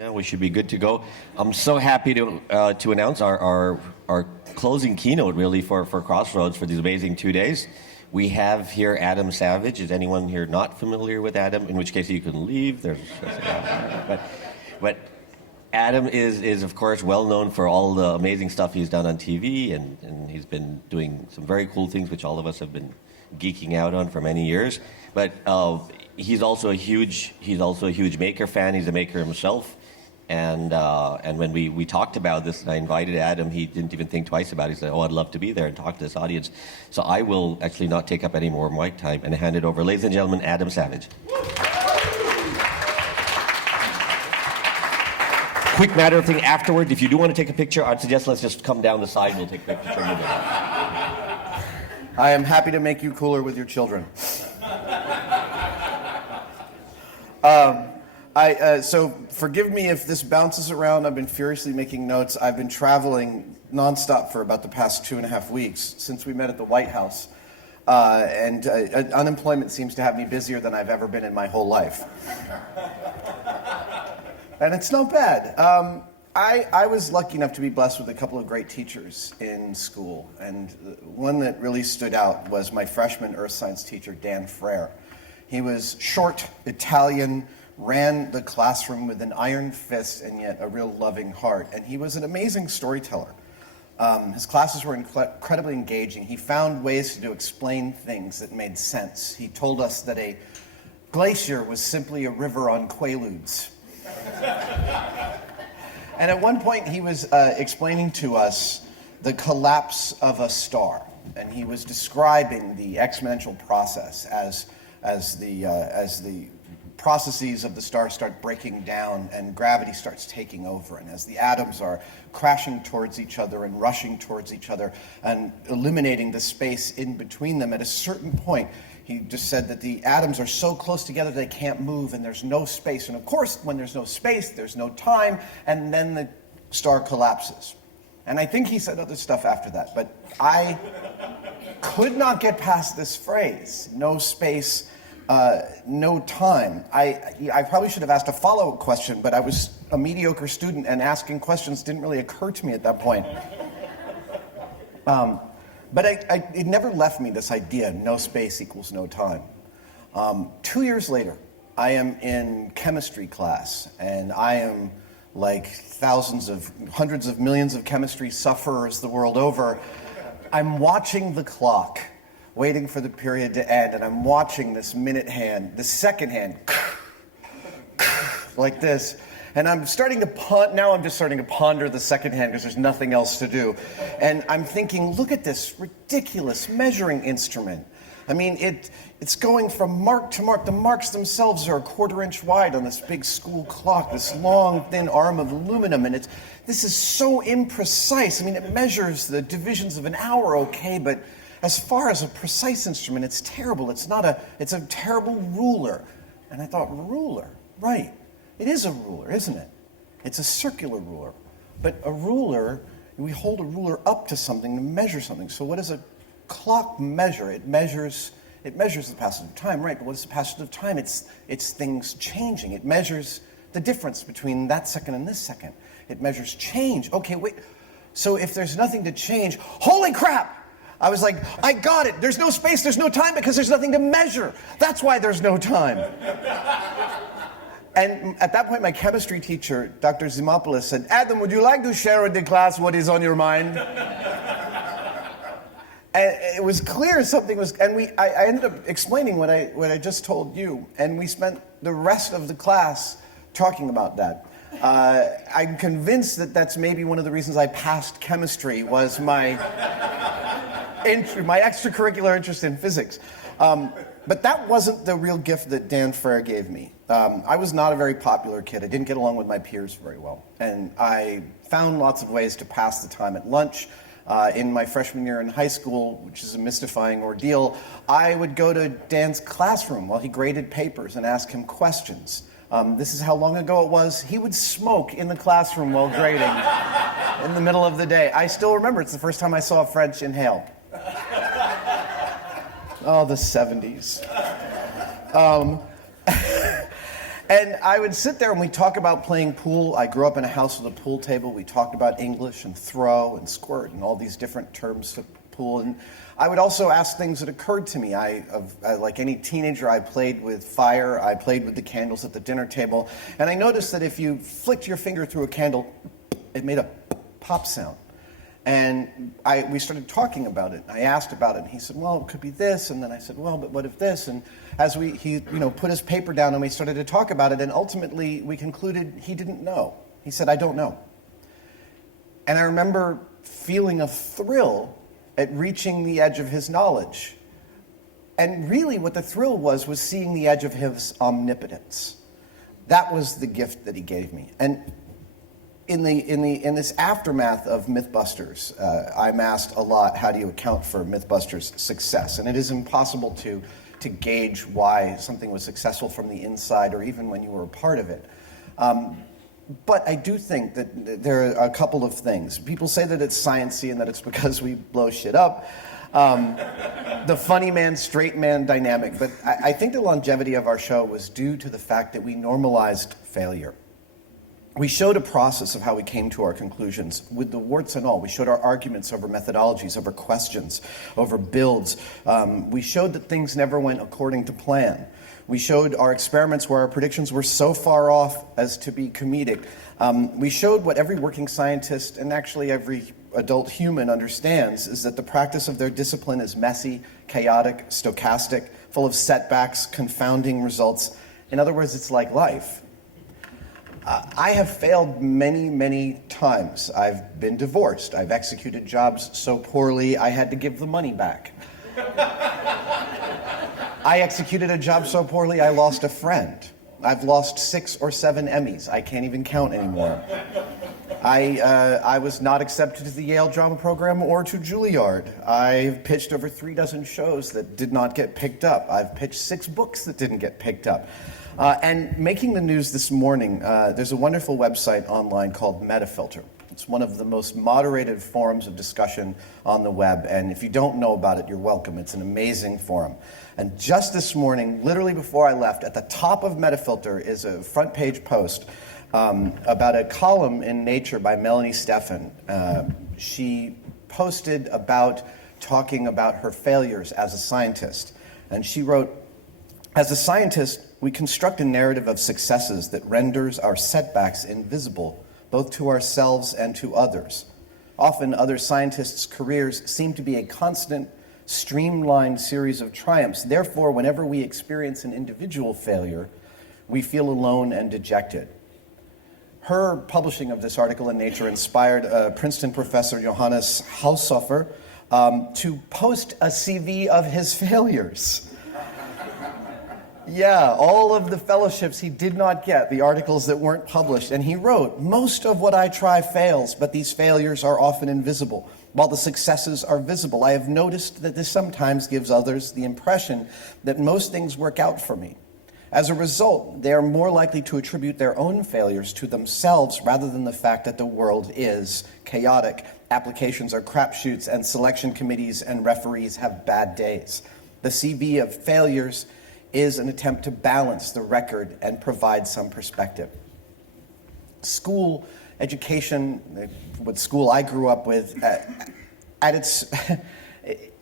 Now we should be good to go. I'm so happy to announce our closing keynote really for CrossRoads for these amazing 2 days. We have here Adam Savage. Is anyone here not familiar with Adam? In which case you can leave. But Adam is of course well known for all the amazing stuff he's done on TV, and he's been doing some very cool things which all of us have been geeking out on for many years. But he's also a huge Maker fan. He's a maker himself. And when we talked about this and I invited Adam, he didn't even think twice about it. He said, oh, I'd love to be there and talk to this audience. So I will actually not take up any more of my time and hand it over. Ladies and gentlemen, Adam Savage. Quick matter of thing afterward, if you do want to take a picture, I'd suggest let's just come down the side and we'll take a picture. I am happy to make you cooler with your children. So forgive me if this bounces around. I've been furiously making notes. I've been traveling nonstop for about the past 2.5 weeks since we met at the White House. And unemployment seems to have me busier than I've ever been in my whole life. And it's not bad. I was lucky enough to be blessed with a couple of great teachers in school. And one that really stood out was my freshman earth science teacher, Dan Frere. He was short, Italian, ran the classroom with an iron fist and yet a real loving heart. And he was an amazing storyteller. His classes were incredibly engaging. He found ways to explain things that made sense. He told us that a glacier was simply a river on quaaludes. And at one point he was explaining to us the collapse of a star. And he was describing the exponential process as the processes of the star start breaking down and gravity starts taking over, and as the atoms are crashing towards each other and rushing towards each other and eliminating the space in between them, at a certain point he just said that the atoms are so close together they can't move and there's no space, and of course when there's no space there's no time, and then the star collapses. And I think he said other stuff after that, but I could not get past this phrase, no space, no time. I probably should have asked a follow-up question, but I was a mediocre student and asking questions didn't really occur to me at that point. But it never left me, this idea, no space equals no time. 2 years later, I am in chemistry class, and I am like hundreds of millions of chemistry sufferers the world over. I'm watching the clock, waiting for the period to end, and I'm watching this minute hand, the second hand, like this, and I'm starting to now I'm just starting to ponder the second hand because there's nothing else to do. And I'm thinking, look at this ridiculous measuring instrument. I mean, it's going from mark to mark. The marks themselves are 1/4 inch wide on this big school clock, this long, thin arm of aluminum, and this is so imprecise. I mean, it measures the divisions of an hour, okay, but as far as a precise instrument, it's terrible. It's a terrible ruler. And I thought, ruler, right. It is a ruler, isn't it? It's a circular ruler. But a ruler, we hold a ruler up to something to measure something. So what does a clock measure? It measures the passage of time, right? But what is the passage of time? It's things changing. It measures the difference between that second and this second. It measures change. Okay, wait. So if there's nothing to change, holy crap! I was like, I got it. There's no space, there's no time because there's nothing to measure. That's why there's no time. And at that point, my chemistry teacher, Dr. Zimopoulos, said, Adam, would you like to share with the class what is on your mind? And it was clear something was, and I ended up explaining what I just told you, and we spent the rest of the class talking about that. I'm convinced that that's maybe one of the reasons I passed chemistry was my extracurricular interest in physics. But that wasn't the real gift that Dan Frere gave me. I was not a very popular kid. I didn't get along with my peers very well. And I found lots of ways to pass the time at lunch. In my freshman year in high school, which is a mystifying ordeal, I would go to Dan's classroom while he graded papers and ask him questions. This is how long ago it was. He would smoke in the classroom while grading in the middle of the day. I still remember it's the first time I saw a French inhale. Oh, the 70s. And I would sit there and we'd talk about playing pool. I grew up in a house with a pool table. We talked about English and throw and squirt and all these different terms for pool. And I would also ask things that occurred to me. Like any teenager, I played with fire. I played with the candles at the dinner table. And I noticed that if you flicked your finger through a candle, it made a pop sound. And we started talking about it. I asked about it, and he said, well, it could be this. And then I said, well, but what if this? And as he put his paper down and we started to talk about it, and ultimately we concluded he didn't know. He said, I don't know. And I remember feeling a thrill at reaching the edge of his knowledge. And really what the thrill was seeing the edge of his omnipotence. That was the gift that he gave me. And in this aftermath of Mythbusters, I'm asked a lot, how do you account for Mythbusters' success? And it is impossible to gauge why something was successful from the inside or even when you were a part of it. But I do think that there are a couple of things. People say that it's sciencey and that it's because we blow shit up. The funny man, straight man dynamic. But I think the longevity of our show was due to the fact that we normalized failure. We showed a process of how we came to our conclusions with the warts and all. We showed our arguments over methodologies, over questions, over builds. We showed that things never went according to plan. We showed our experiments where our predictions were so far off as to be comedic. We showed what every working scientist and actually every adult human understands is that the practice of their discipline is messy, chaotic, stochastic, full of setbacks, confounding results. In other words, it's like life. I have failed many, many times. I've been divorced. I've executed jobs so poorly I had to give the money back. I executed a job so poorly I lost a friend. I've lost 6 or 7 Emmys. I can't even count anymore. I was not accepted to the Yale drama program or to Juilliard. I've pitched over 3 dozen shows that did not get picked up. I've pitched 6 books that didn't get picked up. And making the news this morning, there's a wonderful website online called Metafilter. It's one of the most moderated forums of discussion on the web, and if you don't know about it, you're welcome. It's an amazing forum. And just this morning, literally before I left, at the top of Metafilter is a front page post about a column in Nature by Melanie Steffen. She posted about talking about her failures as a scientist, and she wrote, as a scientist, we construct a narrative of successes that renders our setbacks invisible, both to ourselves and to others. Often, other scientists' careers seem to be a constant, streamlined series of triumphs. Therefore, whenever we experience an individual failure, we feel alone and dejected. Her publishing of this article in Nature inspired Princeton professor Johannes Haushofer to post a CV of his failures. Yeah, all of the fellowships he did not get, the articles that weren't published. And he wrote, most of what I try fails, but these failures are often invisible, while the successes are visible. I have noticed that this sometimes gives others the impression that most things work out for me. As a result, they are more likely to attribute their own failures to themselves rather than the fact that the world is chaotic, applications are crapshoots, and selection committees and referees have bad days. The CV of failures is an attempt to balance the record and provide some perspective. School education, what school I grew up with, at its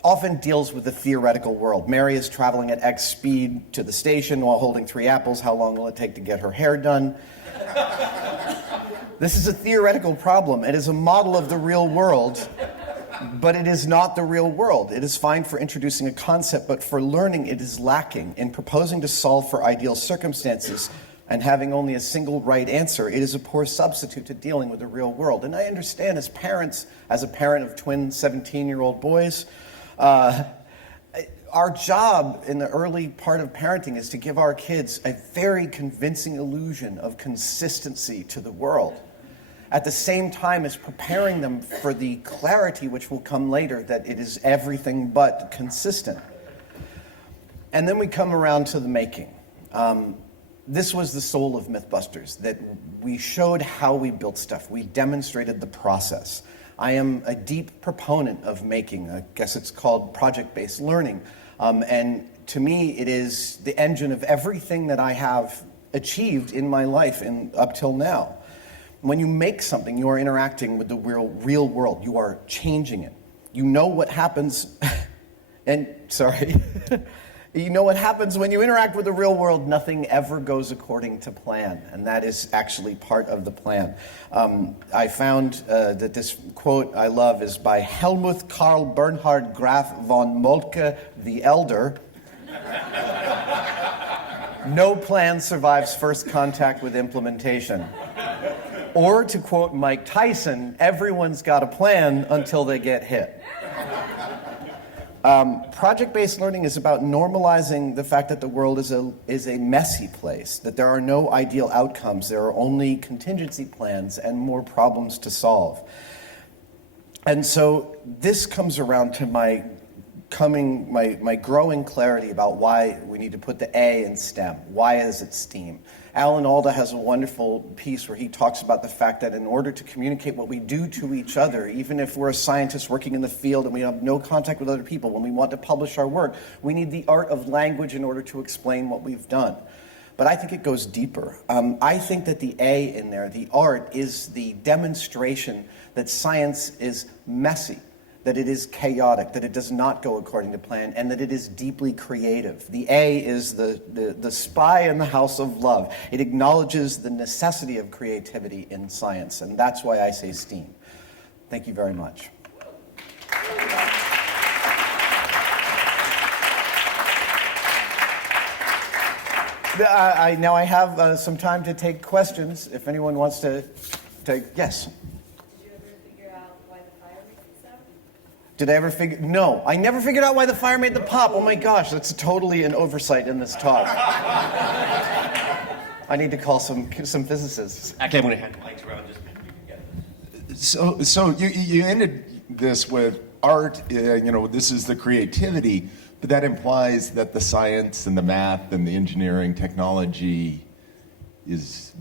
often deals with the theoretical world. Mary is traveling at X speed to the station while holding 3 apples. How long will it take to get her hair done? This is a theoretical problem. It is a model of the real world, but it is not the real world. It is fine for introducing a concept, but for learning it is lacking. In proposing to solve for ideal circumstances and having only a single right answer, it is a poor substitute to dealing with the real world. And I understand as parents, as a parent of twin 17-year-old boys, our job in the early part of parenting is to give our kids a very convincing illusion of consistency to the world, at the same time as preparing them for the clarity which will come later, that it is everything but consistent. And then we come around to the making. This was the soul of Mythbusters, that we showed how we built stuff. We demonstrated the process. I am a deep proponent of making. I guess it's called project-based learning. And to me, it is the engine of everything that I have achieved in my life and up till now. When you make something, you are interacting with the real world. You are changing it. You know what happens, you know what happens when you interact with the real world. Nothing ever goes according to plan, and that is actually part of the plan. I found that this quote I love is by Helmuth Karl Bernhard Graf von Moltke the Elder. No plan survives first contact with implementation. Or to quote Mike Tyson, everyone's got a plan until they get hit. Project-based learning is about normalizing the fact that the world is a messy place, that there are no ideal outcomes, there are only contingency plans and more problems to solve. And so this comes around to my growing clarity about why we need to put the A in STEM. Why is it STEAM? Alan Alda has a wonderful piece where he talks about the fact that in order to communicate what we do to each other, even if we're a scientist working in the field and we have no contact with other people, when we want to publish our work, we need the art of language in order to explain what we've done. But I think it goes deeper. I think that the A in there, the art, is the demonstration that science is messy, that it is chaotic, that it does not go according to plan, and that it is deeply creative. The A is the spy in the house of love. It acknowledges the necessity of creativity in science, and that's why I say STEAM. Thank you very much. Now I have some time to take questions, if anyone wants to take, yes? Did I ever figure? No, I never figured out why the fire made the pop. Oh my gosh, that's totally an oversight in this talk. I need to call some physicists. Actually, I'm going to hand the mics around just so you can get it. So you ended this with art. This is the creativity, but that implies that the science and the math and the engineering technology is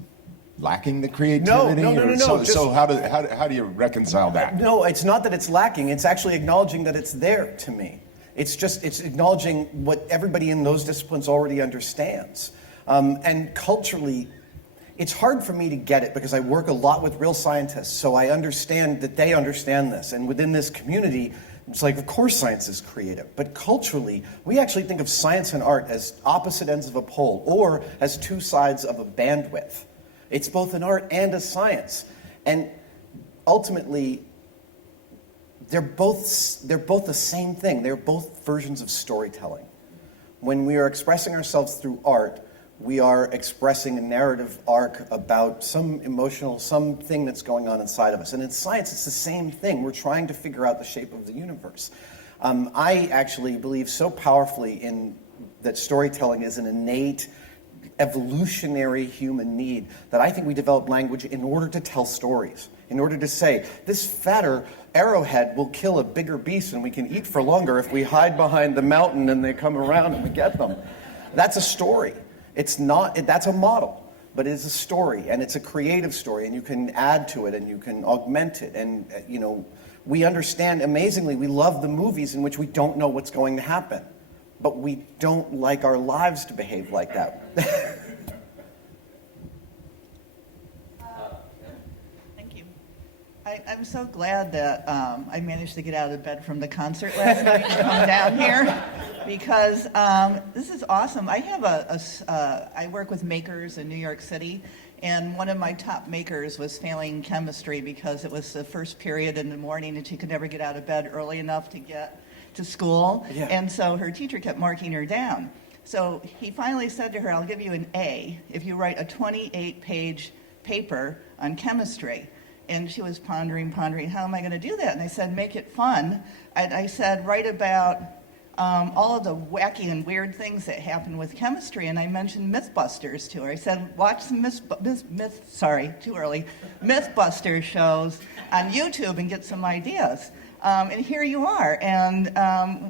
lacking the creativity? No. So how do you reconcile that? No, it's not that it's lacking. It's actually acknowledging that it's there to me. It's acknowledging what everybody in those disciplines already understands. And culturally, it's hard for me to get it because I work a lot with real scientists, so I understand that they understand this. And within this community, it's like, of course science is creative. But culturally, we actually think of science and art as opposite ends of a pole or as two sides of a bandwidth. It's both an art and a science. And ultimately, they're both the same thing. They're both versions of storytelling. When we are expressing ourselves through art, we are expressing a narrative arc about some something that's going on inside of us. And in science, it's the same thing. We're trying to figure out the shape of the universe. I actually believe so powerfully in that storytelling is an innate evolutionary human need that I think we develop language in order to tell stories, in order to say, this fatter arrowhead will kill a bigger beast and we can eat for longer if we hide behind the mountain and they come around and we get them. That's a story. That's a model, but it is a story, and it's a creative story, and you can add to it and you can augment it. And, we understand, amazingly, we love the movies in which we don't know what's going to happen. But we don't like our lives to behave like that. Thank you. I'm so glad that I managed to get out of bed from the concert last night and come down here because this is awesome. I have I work with makers in New York City, and one of my top makers was failing chemistry because it was the first period in the morning and she could never get out of bed early enough to get to school, yeah. And so her teacher kept marking her down. So he finally said to her, I'll give you an A if you write a 28-page paper on chemistry. And she was pondering, how am I going to do that? And I said, make it fun. I said, write about all of the wacky and weird things that happen with chemistry. And I mentioned Mythbusters to her. I said, watch some Mythbusters shows on YouTube and get some ideas. And here you are. And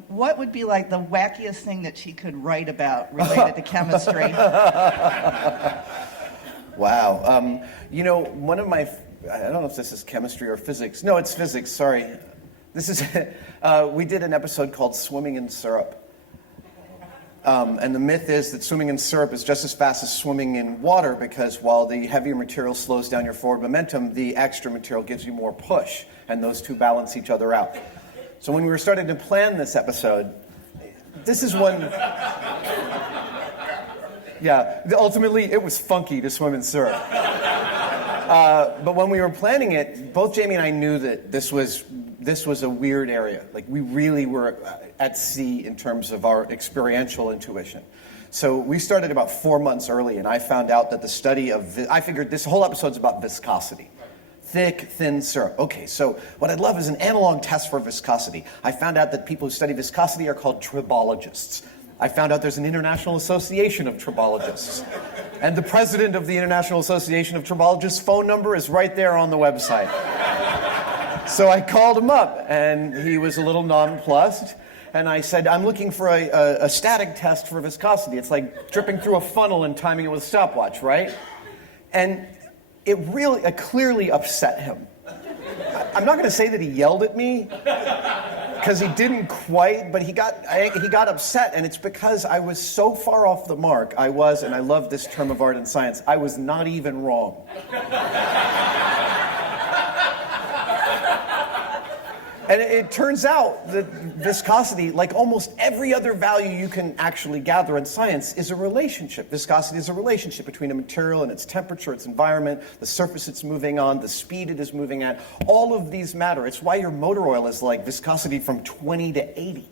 what would be like the wackiest thing that she could write about related to chemistry? Wow. One of my, I don't know if this is chemistry or physics. No, it's physics, sorry. This is, we did an episode called Swimming in Syrup. And the myth is that swimming in syrup is just as fast as swimming in water, because while the heavier material slows down your forward momentum, the extra material gives you more push, and those two balance each other out. So when we were starting to plan this episode, this is one... Yeah, ultimately it was funky to swim in syrup. But when we were planning it, both Jamie and I knew that this was a weird area. Like, we really were at sea in terms of our experiential intuition. So we started about 4 months early, and I found out that the study of... I figured this whole episode's about viscosity. Thick, thin syrup. Okay, so what I'd love is an analog test for viscosity. I found out that people who study viscosity are called tribologists. I found out there's an International Association of Tribologists. And the president of the International Association of Tribologists' phone number is right there on the website. So I called him up, and he was a little nonplussed. And I said, I'm looking for a static test for viscosity. It's like dripping through a funnel and timing it with a stopwatch, right? And it clearly upset him. I'm not going to say that he yelled at me, because he didn't quite, but he got upset, and it's because I was so far off the mark. I was, and I love this term of art and science, I was not even wrong. And it turns out that viscosity, like almost every other value you can actually gather in science, is a relationship. Viscosity is a relationship between a material and its temperature, its environment, the surface it's moving on, the speed it is moving at. All of these matter. It's why your motor oil is like viscosity from 20 to 80.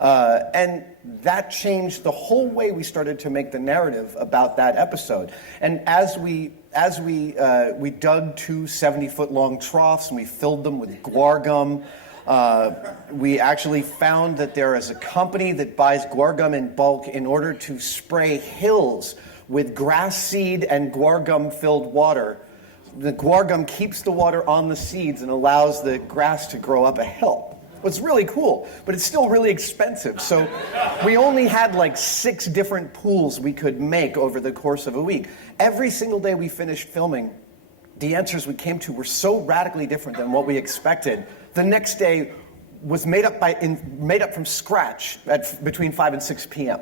And that changed the whole way we started to make the narrative about that episode. And as we dug 2 70-foot-long troughs and we filled them with guar gum, we actually found that there is a company that buys guar gum in bulk in order to spray hills with grass seed and guar gum filled water. The guar gum keeps the water on the seeds and allows the grass to grow up a hill. It's really cool, but it's still really expensive. So we only had like 6 different pools we could make over the course of a week. Every single day we finished filming, the answers we came to were so radically different than what we expected. The next day was made up from scratch at between 5 and 6 p.m.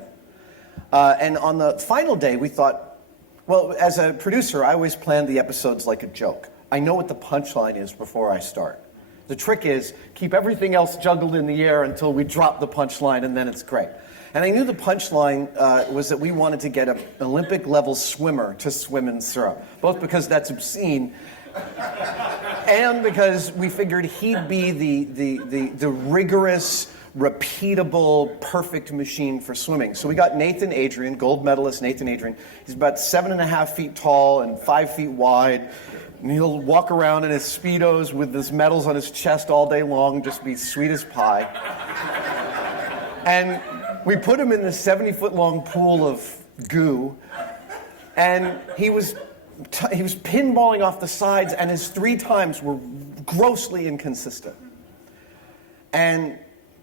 And on the final day, we thought, well, as a producer, I always plan the episodes like a joke. I know what the punchline is before I start. The trick is keep everything else juggled in the air until we drop the punchline, and then it's great. And I knew the punchline was that we wanted to get an Olympic-level swimmer to swim in syrup, both because that's obscene and because we figured he'd be the rigorous, repeatable, perfect machine for swimming. So we got Nathan Adrian, gold medalist Nathan Adrian. He's about 7.5 feet tall and 5 feet wide. And he'll walk around in his Speedos with his medals on his chest all day long, just be sweet as pie. And we put him in this 70-foot-long pool of goo, and he was pinballing off the sides, and his 3 times were grossly inconsistent. And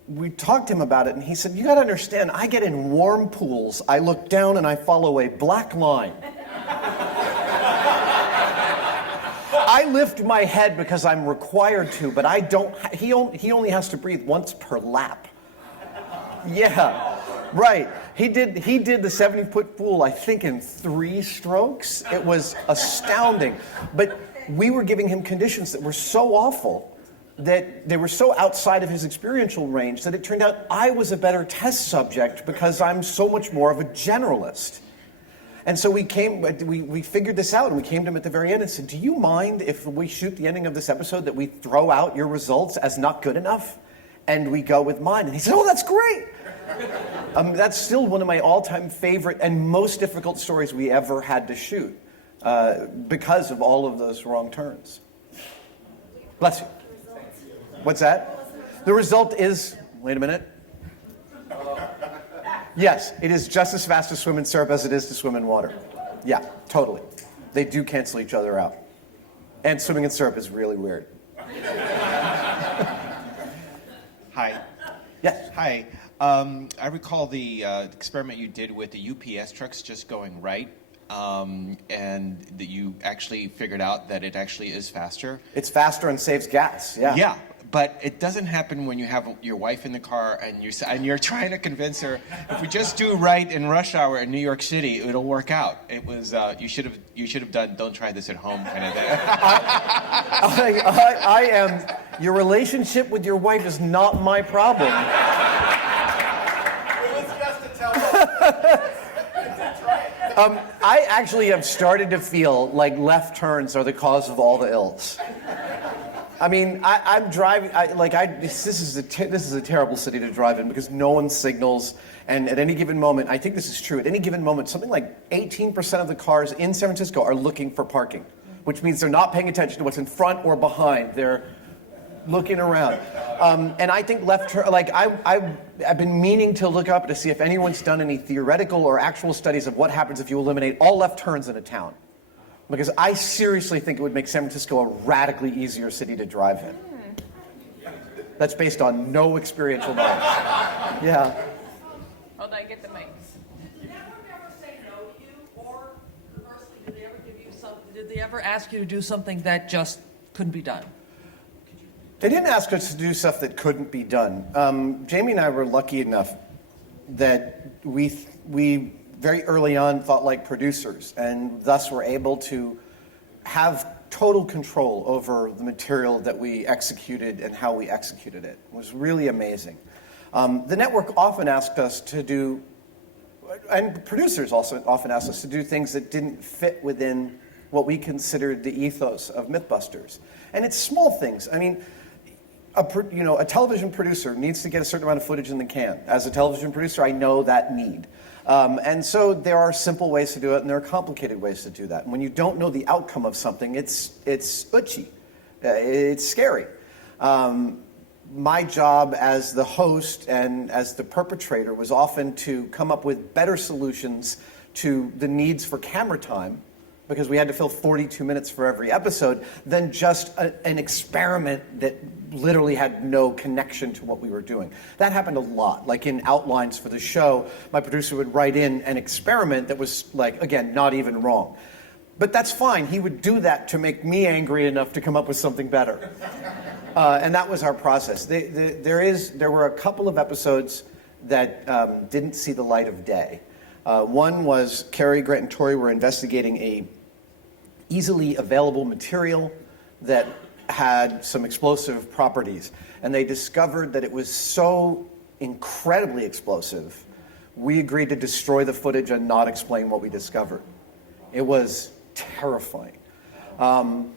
we talked to him about it, and he said, you got to understand, I get in warm pools, I look down and I follow a black line. I lift my head because I'm required to, but I don't. He only has to breathe once per lap. Yeah, right. He did the 70-foot pool, I think, in 3 strokes. It was astounding. But we were giving him conditions that were so awful, that they were so outside of his experiential range, that it turned out I was a better test subject because I'm so much more of a generalist. And so we figured this out, and we came to him at the very end and said, do you mind if we shoot the ending of this episode that we throw out your results as not good enough? And we go with mine. And he said, oh, that's great. That's still one of my all-time favorite and most difficult stories we ever had to shoot because of all of those wrong turns. Bless you. What's that? The result is, wait a minute. Yes, it is just as fast to swim in syrup as it is to swim in water. Yeah, totally. They do cancel each other out. And swimming in syrup is really weird. Hi. Yes. Hi. I recall the experiment you did with the UPS trucks just going right, and that you actually figured out that it actually is faster. It's faster and saves gas, yeah. Yeah. But it doesn't happen when you have your wife in the car and you're trying to convince her, if we just do right in rush hour in New York City, it'll work out. It was you should have done don't try this at home kind of thing. I am. Your relationship with your wife is not my problem. I actually have started to feel like left turns are the cause of all the ills. I mean, I'm driving. This is a terrible city to drive in because no one signals, and at any given moment, I think this is true. At any given moment, something like 18% of the cars in San Francisco are looking for parking, which means they're not paying attention to what's in front or behind. They're looking around, and I think left turn. Like I've been meaning to look up to see if anyone's done any theoretical or actual studies of what happens if you eliminate all left turns in a town. Because I seriously think it would make San Francisco a radically easier city to drive in. That's based on no experiential knowledge. Yeah. Hold on, get the mic. Did anyone ever say no to you, or conversely, did they ever give you something? Did they ever ask you to do something that just couldn't be done? They didn't ask us to do stuff that couldn't be done. Jamie and I were lucky enough that we very early on thought like producers, and thus were able to have total control over the material that we executed and how we executed it. It was really amazing. The network often asked us to do, and producers also often asked us to do things that didn't fit within what we considered the ethos of Mythbusters. And it's small things. I mean, a television producer needs to get a certain amount of footage in the can. As a television producer, I know that need. And so there are simple ways to do it, and there are complicated ways to do that. And when you don't know the outcome of something, it's itchy. It's scary. My job as the host and as the perpetrator was often to come up with better solutions to the needs for camera time, because we had to fill 42 minutes for every episode, than just an experiment that literally had no connection to what we were doing. That happened a lot. Like in outlines for the show, my producer would write in an experiment that was, like, again, not even wrong. But that's fine. He would do that to make me angry enough to come up with something better. And that was our process. There were a couple of episodes that didn't see the light of day. One was Cary Grant and Tori were investigating a easily available material that had some explosive properties. And they discovered that it was so incredibly explosive, we agreed to destroy the footage and not explain what we discovered. It was terrifying. Nope.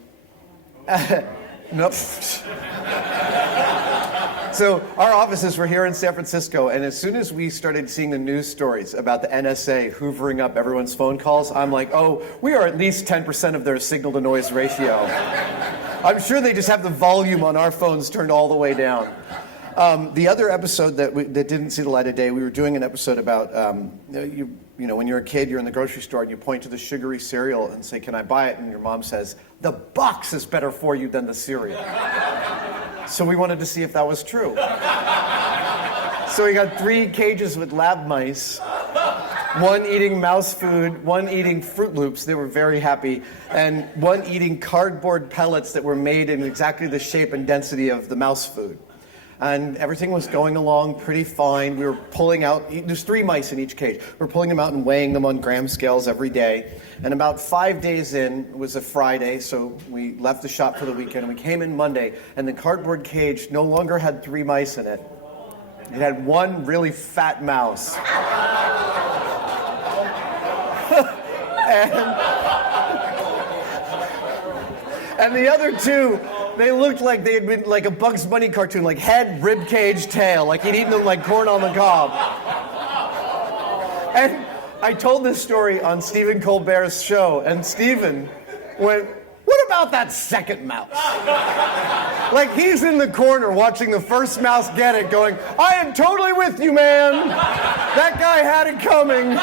So our offices were here in San Francisco, and as soon as we started seeing the news stories about the NSA hoovering up everyone's phone calls, I'm like, oh, we are at least 10% of their signal-to-noise ratio. I'm sure they just have the volume on our phones turned all the way down. The other episode that didn't see the light of day, we were doing an episode about, you know, when you're a kid, you're in the grocery store and you point to the sugary cereal and say, can I buy it? And your mom says, the box is better for you than the cereal. So we wanted to see if that was true. So we got 3 cages with lab mice, one eating mouse food, one eating Fruit Loops, they were very happy, and one eating cardboard pellets that were made in exactly the shape and density of the mouse food. And everything was going along pretty fine. We were pulling out, there's 3 mice in each cage. We're pulling them out and weighing them on gram scales every day. And about 5 days in, it was a Friday, so we left the shop for the weekend. And we came in Monday, and the cardboard cage no longer had 3 mice in it. It had 1 really fat mouse. And the other 2, they looked like they had been like a Bugs Bunny cartoon, like head, rib cage, tail, like he'd eaten them like corn on the cob. And I told this story on Stephen Colbert's show, and Stephen went, what about that second mouse? Like he's in the corner watching the first mouse get it, going, I am totally with you, man. That guy had it coming.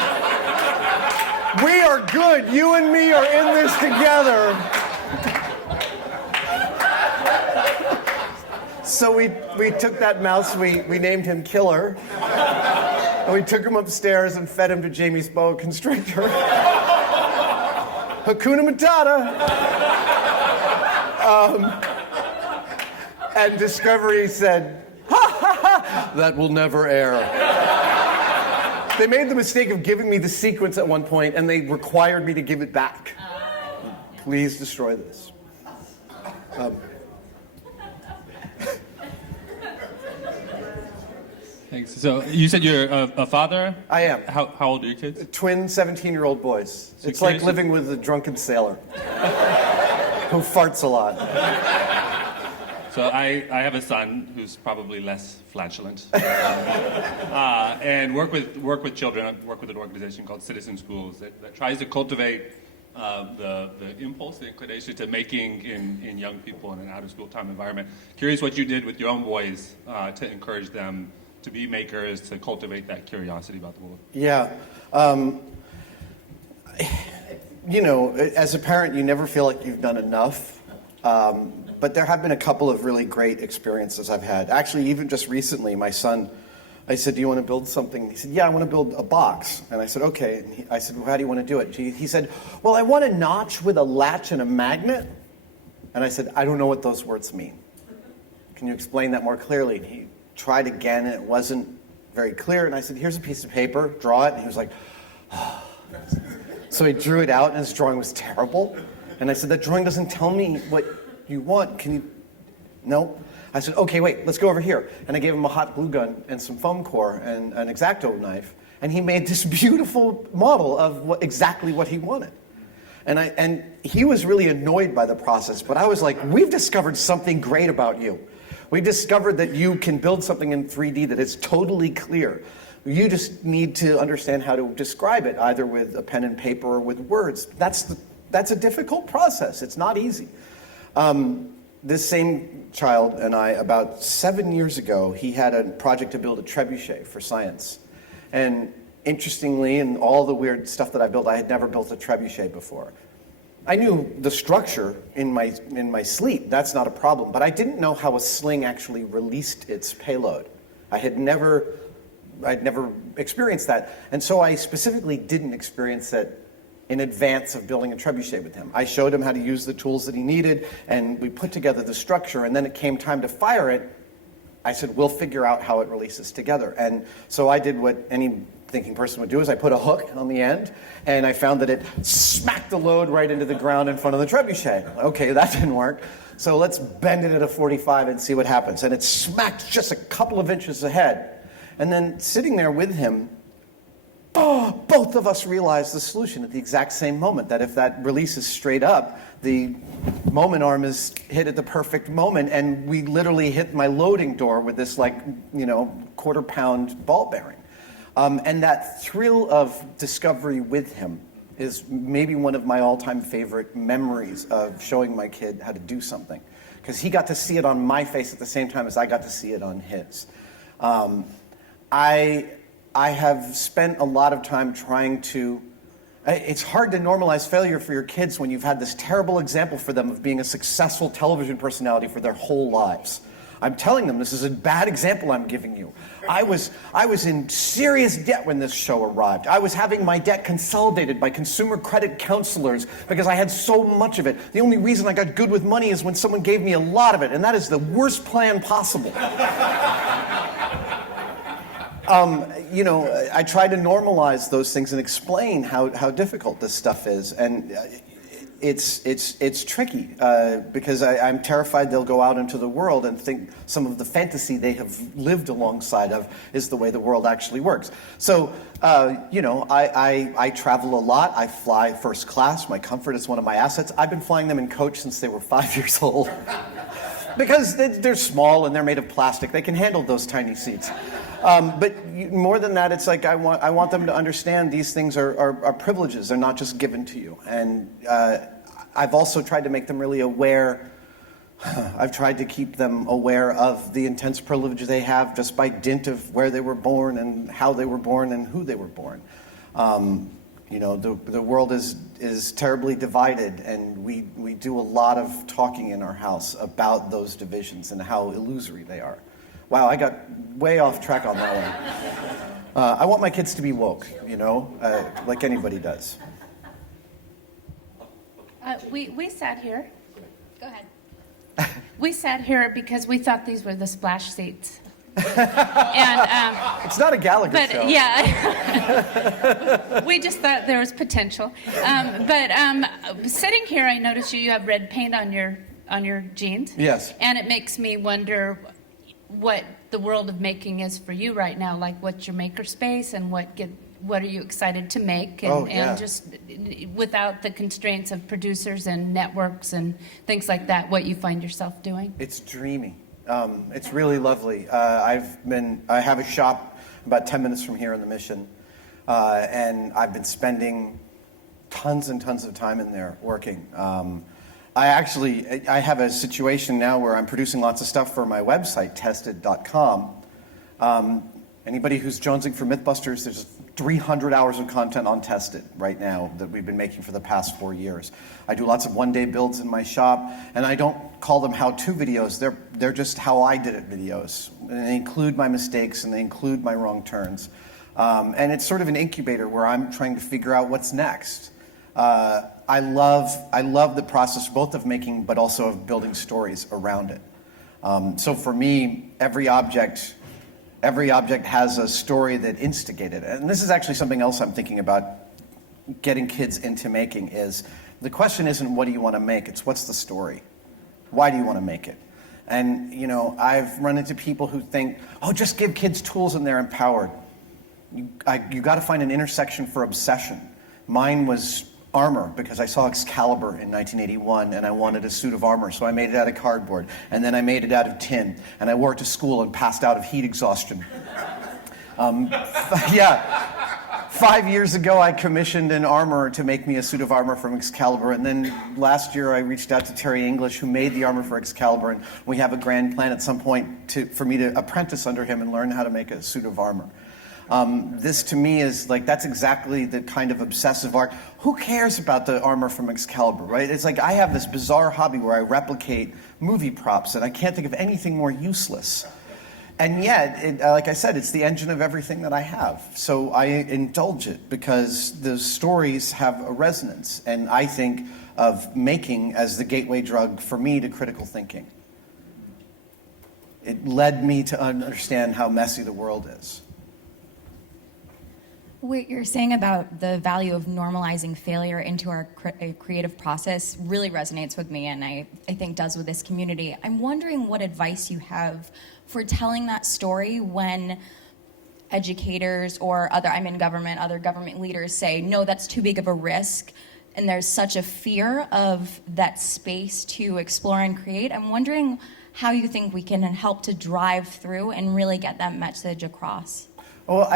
We are good. You and me are in this together. So we took that mouse, we named him Killer, and we took him upstairs and fed him to Jamie's boa constrictor. Hakuna Matata. And Discovery said, ha ha ha, that will never air. They made the mistake of giving me the sequence at one point, and they required me to give it back. Please destroy this. Thanks. So you said you're a father? I am. How old are your kids? Twin 17-year-old boys. So It's like curious- living with a drunken sailor who farts a lot. So I have a son who's probably less flatulent, and work with children. I work with an organization called Citizen Schools that tries to cultivate the impulse, the inclination to making in young people in an out-of-school time environment. Curious what you did with your own boys to encourage them to be makers, to cultivate that curiosity about the world. Yeah. As a parent, you never feel like you've done enough. But there have been a couple of really great experiences I've had. Actually, even just recently, my son, I said, do you want to build something? He said, yeah, I want to build a box. And I said, okay. And I said, well, how do you want to do it? He said, well, I want a notch with a latch and a magnet. And I said, I don't know what those words mean. Can you explain that more clearly? And he tried again, and it wasn't very clear. And I said, here's a piece of paper, draw it. And he was like, oh. So he drew it out, and his drawing was terrible. And I said, that drawing doesn't tell me what you want. Can you? No. I said, okay, wait, let's go over here. And I gave him a hot glue gun and some foam core and an X-Acto knife. And he made this beautiful model of exactly what he wanted. And he was really annoyed by the process. But I was like, we've discovered something great about you. We discovered that you can build something in 3D that is totally clear. You just need to understand how to describe it, either with a pen and paper or with words. That's a difficult process. It's not easy. This same child and I, about 7 years ago, he had a project to build a trebuchet for science. And interestingly, in all the weird stuff that I built, I had never built a trebuchet before. I knew the structure in my sleep, that's not a problem, but I didn't know how a sling actually released its payload. I'd never experienced that. And so I specifically didn't experience that in advance of building a trebuchet with him. I showed him how to use the tools that he needed, and we put together the structure, and then it came time to fire it. I said, we'll figure out how it releases together. And so I did what any thinking person would do, is I put a hook on the end, and I found that it smacked the load right into the ground in front of the trebuchet. Okay, that didn't work. So let's bend it at a 45 and see what happens. And it smacked just a couple of inches ahead. And then sitting there with him, both of us realized the solution at the exact same moment, that if that releases straight up, the moment arm is hit at the perfect moment, and we literally hit my loading door with this quarter-pound ball bearing. And that thrill of discovery with him is maybe one of my all-time favorite memories of showing my kid how to do something, because he got to see it on my face at the same time as I got to see it on his. I have spent a lot of time trying to. It's hard to normalize failure for your kids when you've had this terrible example for them of being a successful television personality for their whole lives. I'm telling them this is a bad example I'm giving you. I was in serious debt when this show arrived. I was having my debt consolidated by consumer credit counselors because I had so much of it. The only reason I got good with money is when someone gave me a lot of it, and that is the worst plan possible. I try to normalize those things and explain how difficult this stuff is, and it's tricky because I'm terrified they'll go out into the world and think some of the fantasy they have lived alongside of is the way the world actually works. So, I travel a lot. I fly first class. My comfort is one of my assets. I've been flying them in coach since they were 5 years old. Because they're small and they're made of plastic. They can handle those tiny seats. But more than that, it's like I want them to understand these things are privileges. They're not just given to you. And I've also tried to make them really aware. I've tried to keep them aware of the intense privilege they have just by dint of where they were born and how they were born and who they were born. The world is terribly divided, and we do a lot of talking in our house about those divisions and how illusory they are. Wow, I got way off track on that one. I want my kids to be woke, like anybody does. We sat here. Go ahead. We sat here because we thought these were the splash seats. And It's not a Gallagher but show. yeah, we just thought there was potential. But sitting here, I noticed you have red paint on your jeans. Yes. And it makes me wonder what the world of making is for you right now. Like, what's your maker space, and what are you excited to make, and, and just without the constraints of producers and networks and things like that, what you find yourself doing? It's dreamy. It's really lovely. I have a shop about 10 minutes from here in the Mission, and I've been spending tons and tons of time in there working. I have a situation now where I'm producing lots of stuff for my website, tested.com. Anybody who's jonesing for Mythbusters, there's 300 hours of content on Tested right now that we've been making for the past 4 years. I do lots of one-day builds in my shop, and I don't call them how-to videos. They're just how I did it videos. And they include my mistakes, and they include my wrong turns. And it's sort of an incubator where I'm trying to figure out what's next. I love the process both of making but also of building stories around it. So for me, every object has a story that instigated it. And this is actually something else I'm thinking about getting kids into making is the question isn't what do you want to make, it's what's the story? Why do you want to make it? And I've run into people who think, oh, just give kids tools and they're empowered. You got to find an intersection for obsession. Mine was armor, because I saw Excalibur in 1981 and I wanted a suit of armor, so I made it out of cardboard, and then I made it out of tin, and I wore it to school and passed out of heat exhaustion. 5 years ago I commissioned an armorer to make me a suit of armor from Excalibur, and then last year I reached out to Terry English, who made the armor for Excalibur, and we have a grand plan at some point for me to apprentice under him and learn how to make a suit of armor. This to me is like, that's exactly the kind of obsessive art. Who cares about the armor from Excalibur, right? It's like I have this bizarre hobby where I replicate movie props, and I can't think of anything more useless. And yet, like I said, it's the engine of everything that I have. So I indulge it because the stories have a resonance, and I think of making as the gateway drug for me to critical thinking. It led me to understand how messy the world is. What you're saying about the value of normalizing failure into our creative process really resonates with me, and I think does with this community. I'm wondering what advice you have for telling that story when educators or I'm in government, other government leaders say, no, that's too big of a risk, and there's such a fear of that space to explore and create. I'm wondering how you think we can help to drive through and really get that message across. Well,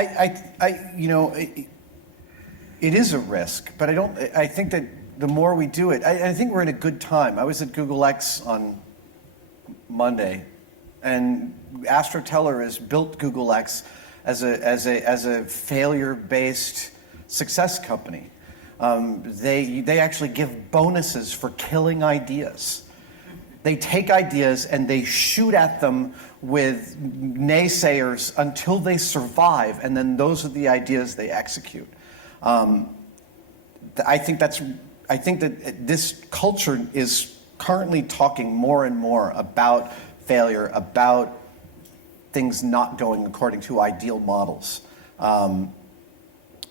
it is a risk, but I think that the more we do it, I think we're in a good time. I was at Google X on Monday, and Astro Teller has built Google X as a failure-based success company. They actually give bonuses for killing ideas. They take ideas and they shoot at them with naysayers until they survive, and then those are the ideas they execute. I think that this culture is currently talking more and more about failure, about things not going according to ideal models. And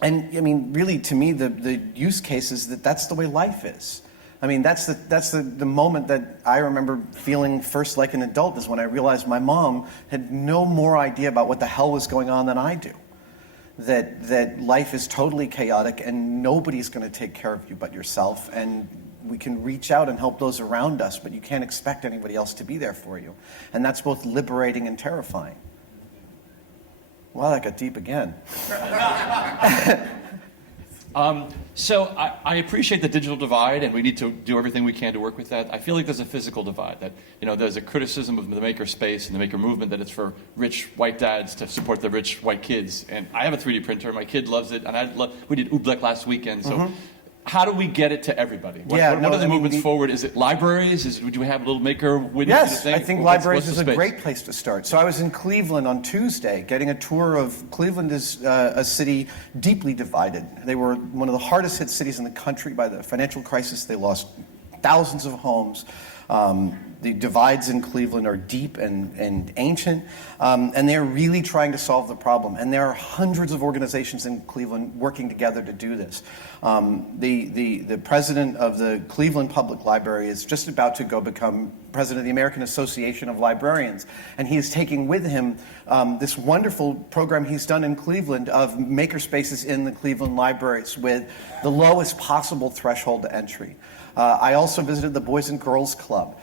I mean, really, to me, the use case is that's the way life is. I mean, that's the moment that I remember feeling first like an adult, is when I realized my mom had no more idea about what the hell was going on than I do. That life is totally chaotic and nobody's going to take care of you but yourself, and we can reach out and help those around us, but you can't expect anybody else to be there for you. And that's both liberating and terrifying. Wow, that got deep again. So I appreciate the digital divide, and we need to do everything we can to work with that. I feel like there's a physical divide, that there's a criticism of the maker space and the maker movement, that it's for rich white dads to support the rich white kids. And I have a 3D printer, my kid loves it, and we did Oobleck last weekend. So how do we get it to everybody? What are the movements forward? Is it libraries? Do we have a little maker window? Yes, I think libraries is a great place to start. So I was in Cleveland on Tuesday getting a tour of Cleveland. Is a city deeply divided. They were one of the hardest hit cities in the country by the financial crisis. They lost thousands of homes. The divides in Cleveland are deep and ancient, and they're really trying to solve the problem. And there are hundreds of organizations in Cleveland working together to do this. The president of the Cleveland Public Library is just about to go become president of the American Association of Librarians, and he is taking with him this wonderful program he's done in Cleveland of makerspaces in the Cleveland libraries with the lowest possible threshold to entry. I also visited the Boys and Girls Club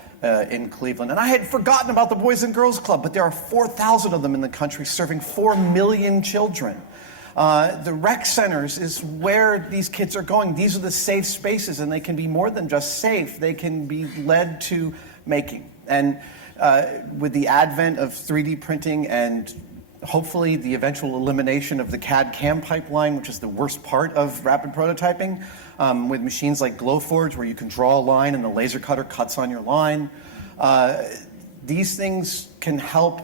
in Cleveland. And I had forgotten about the Boys and Girls Club, but there are 4,000 of them in the country serving 4 million children. The rec centers is where these kids are going. These are the safe spaces, and they can be more than just safe. They can be led to making. And with the advent of 3D printing and hopefully the eventual elimination of the CAD-CAM pipeline, which is the worst part of rapid prototyping, with machines like Glowforge, where you can draw a line and the laser cutter cuts on your line. These things can help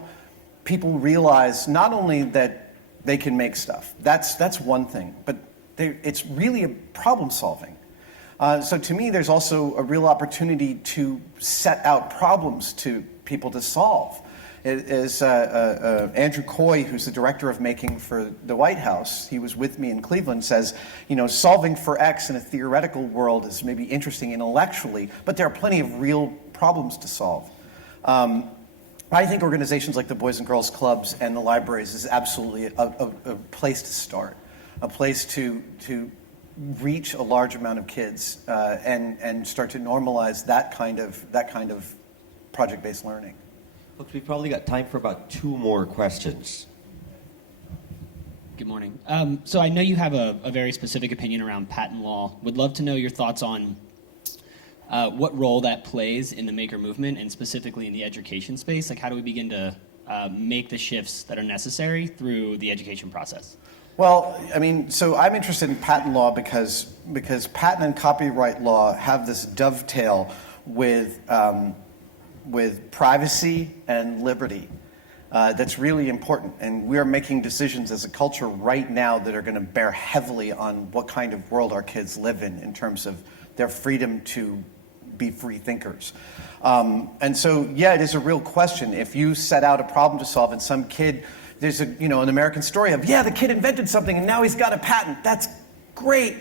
people realize not only that they can make stuff, that's one thing, but it's really a problem solving. So to me, there's also a real opportunity to set out problems to people to solve. As Andrew Coy, who's the director of making for the White House, he was with me in Cleveland, says, solving for X in a theoretical world is maybe interesting intellectually, but there are plenty of real problems to solve. I think organizations like the Boys and Girls Clubs and the libraries is absolutely a place to start, a place to reach a large amount of kids and start to normalize that kind of project-based learning. Folks, we've probably got time for about 2 more questions. Good morning. So I know you have a very specific opinion around patent law. Would love to know your thoughts on what role that plays in the maker movement and specifically in the education space. Like, how do we begin to make the shifts that are necessary through the education process? Well, so I'm interested in patent law because patent and copyright law have this dovetail with privacy and liberty. That's really important. And we're making decisions as a culture right now that are going to bear heavily on what kind of world our kids live in terms of their freedom to be free thinkers. And so, yeah, it is a real question. If you set out a problem to solve and some kid, there's an American story of, the kid invented something and now he's got a patent. That's great.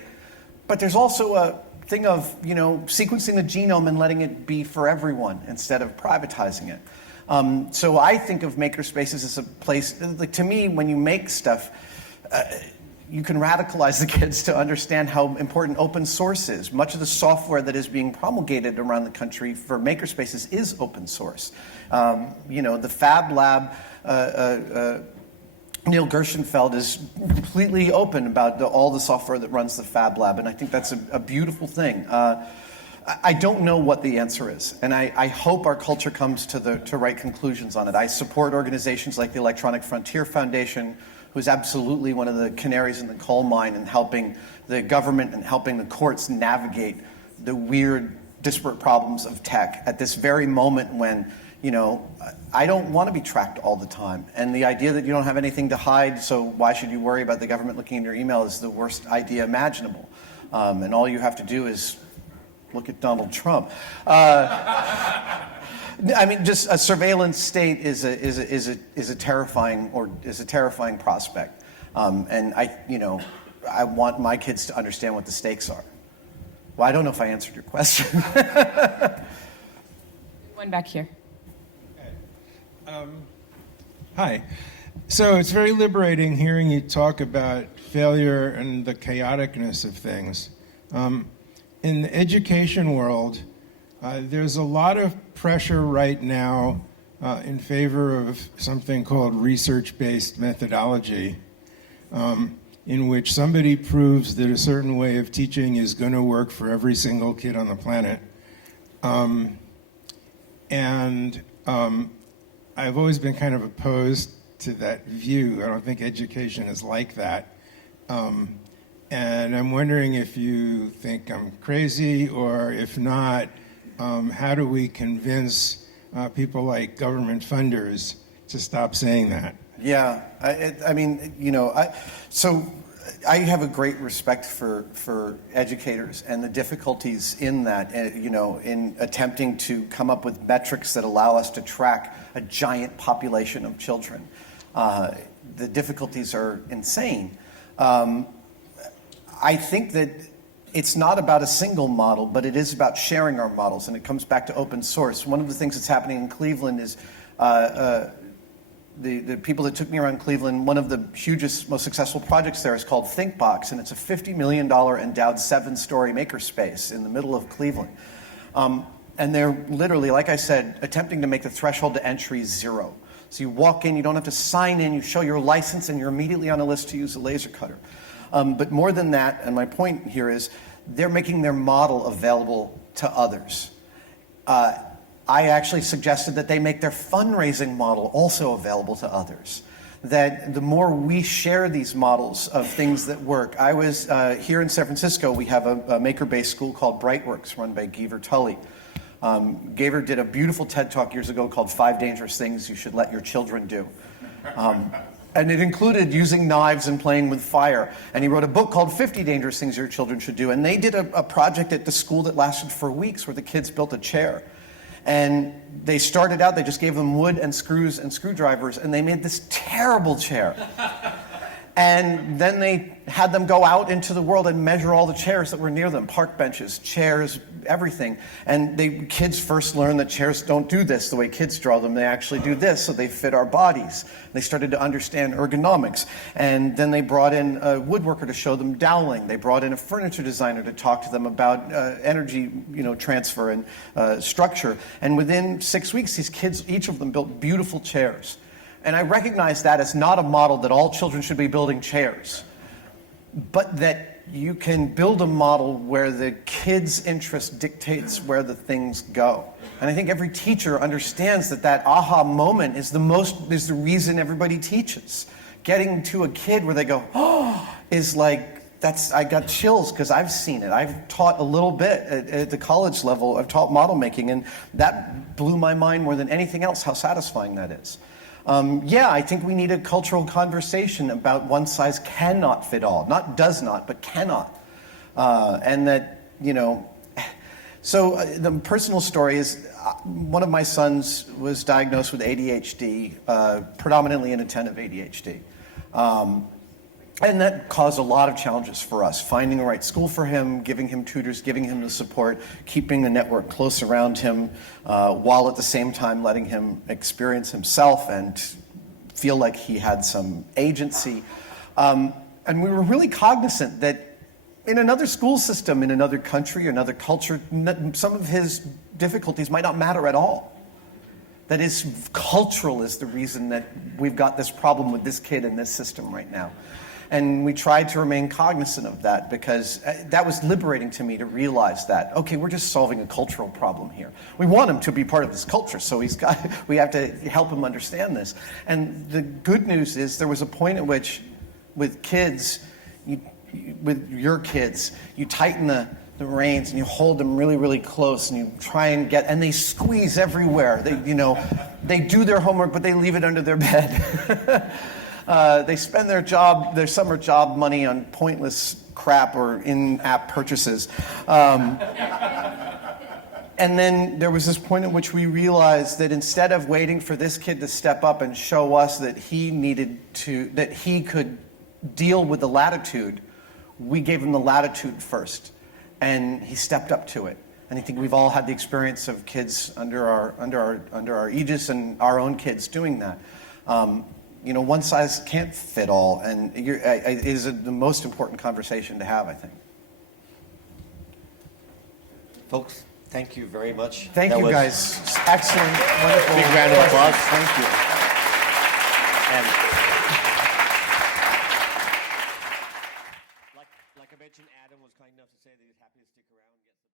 But there's also a thing of, sequencing the genome and letting it be for everyone instead of privatizing it. So I think of makerspaces as a place, like, to me, when you make stuff, you can radicalize the kids to understand how important open source is. Much of the software that is being promulgated around the country for makerspaces is open source. The Fab Lab, Neil Gershenfeld is completely open about all the software that runs the Fab Lab, and I think that's a beautiful thing. I don't know what the answer is, and I hope our culture comes to right conclusions on it. I support organizations like the Electronic Frontier Foundation, who's absolutely one of the canaries in the coal mine in helping the government and helping the courts navigate the weird, disparate problems of tech at this very moment when, I don't want to be tracked all the time. And the idea that you don't have anything to hide, so why should you worry about the government looking in your email, is the worst idea imaginable. And all you have to do is look at Donald Trump. Just a surveillance state is a terrifying prospect, and I want my kids to understand what the stakes are. Well, I don't know if I answered your question. One back here. Hi. So it's very liberating hearing you talk about failure and the chaoticness of things. In the education world, there's a lot of pressure right now in favor of something called research-based methodology, in which somebody proves that a certain way of teaching is going to work for every single kid on the planet. I've always been kind of opposed to that view. I don't think education is like that. And I'm wondering if you think I'm crazy, or if not, how do we convince people like government funders to stop saying that? Yeah, I have a great respect for educators and the difficulties in that, in attempting to come up with metrics that allow us to track a giant population of children. The difficulties are insane. I think that it's not about a single model, but it is about sharing our models, and it comes back to open source. One of the things that's happening in Cleveland is the people that took me around Cleveland, one of the hugest, most successful projects there is called ThinkBox, and it's a $50 million endowed 7-story makerspace in the middle of Cleveland. And they're literally, like I said, attempting to make the threshold to entry 0. So you walk in, you don't have to sign in, you show your license, and you're immediately on a list to use a laser cutter. But more than that, and my point here is, they're making their model available to others. I actually suggested that they make their fundraising model also available to others. That the more we share these models of things that work. I was here in San Francisco, we have a maker-based school called Brightworks run by Giver Tully. Giver did a beautiful TED Talk years ago called 5 Dangerous Things You Should Let Your Children Do. And it included using knives and playing with fire. And he wrote a book called 50 Dangerous Things Your Children Should Do. And they did a project at the school that lasted for weeks where the kids built a chair. And they started out, they just gave them wood and screws and screwdrivers, and they made this terrible chair. And then they had them go out into the world and measure all the chairs that were near them, park benches, chairs, everything. And kids first learned that chairs don't do this the way kids draw them. They actually do this, so they fit our bodies. They started to understand ergonomics. And then they brought in a woodworker to show them doweling. They brought in a furniture designer to talk to them about energy transfer and structure. And within 6 weeks, these kids, each of them built beautiful chairs. And I recognize that as not a model that all children should be building chairs, but that you can build a model where the kid's interest dictates where the things go. And I think every teacher understands that aha moment is the reason everybody teaches. Getting to a kid where they go, oh, is like, I got chills because I've seen it. I've taught a little bit at the college level. I've taught model making, and that blew my mind more than anything else, how satisfying that is. I think we need a cultural conversation about one size cannot fit all. Not does not, but cannot. And that, so the personal story is one of my sons was diagnosed with ADHD, predominantly inattentive ADHD. And that caused a lot of challenges for us, finding the right school for him, giving him tutors, giving him the support, keeping the network close around him, while at the same time letting him experience himself and feel like he had some agency. And we were really cognizant that in another school system, in another country, another culture, some of his difficulties might not matter at all. That is, cultural is the reason that we've got this problem with this kid in this system right now. And we tried to remain cognizant of that because that was liberating to me to realize that, okay, we're just solving a cultural problem here. We want him to be part of this culture, so we have to help him understand this. And the good news is there was a point at which, with kids, with your kids, you tighten the reins and you hold them really, really close and you try and and they squeeze everywhere. They do their homework, but they leave it under their bed. They spend their summer job money on pointless crap or in-app purchases. And then there was this point at which we realized that instead of waiting for this kid to step up and show us that that he could deal with the latitude, we gave him the latitude first. And he stepped up to it. And I think we've all had the experience of kids under our aegis and our own kids doing that. One size can't fit all, and it is the most important conversation to have, I think. Folks, thank you very much. Thank you, guys. Excellent, wonderful. Big round of applause. Thank you. And like I mentioned, Adam was kind enough to say that he's happy to stick around and get